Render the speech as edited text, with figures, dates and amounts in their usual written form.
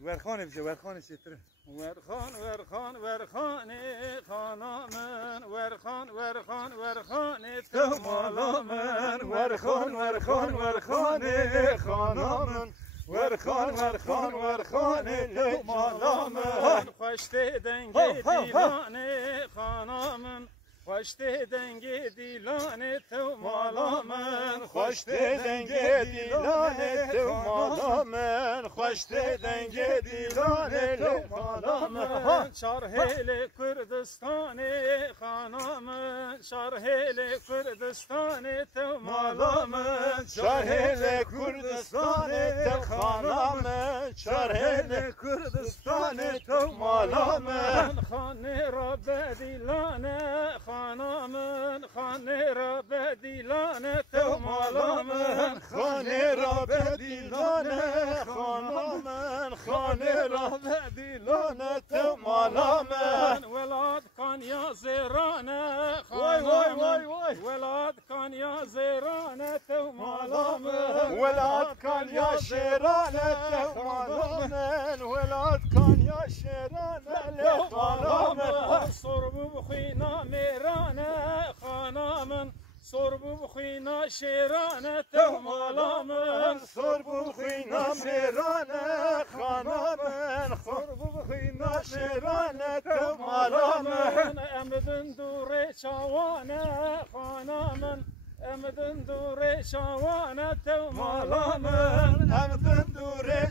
ورخانه بشه ورخانه چطوره ورخان ورخان ورخانه خانامن ورخان ورخان ورخانه تو مالامن ورخان ورخان ورخانه خانامن ورخان ورخان ورخانه تو مالامن خوشت دنگ دیلانه خانامن خوشت دنگ دیلانه تو مالامن خوشت دنگ دیلانه تو مالامن خوشت دنگ دیلانه تو مالامن شرحل کردستان خانامن شرحل کردستان تو مالامن شرحل کردستان تو خانامن شرحل کردستان تو مالامن خانه را بدیلانه خانامن خانه را بدیلانه تو مالامن خانه را بدیلانه خانامن خانه را بدیلانه تو مالامن ولاد کان یا زیرانه وای وای وای وای ولاد کان یا زیرانه تو مالامن ولاد کان یا شیرانه تو مالامن ولاد کان یا شیرانه تو مالامن سربو بخینا میرانه خانامن سربو بخینا شیرانه تو مالامن سربو بخینا میرانه خانامن سربو بخینا شیرانه تو مالامن امدن دور چاوانه خانامن امدن دور چاوانه تو مالامن امدن دور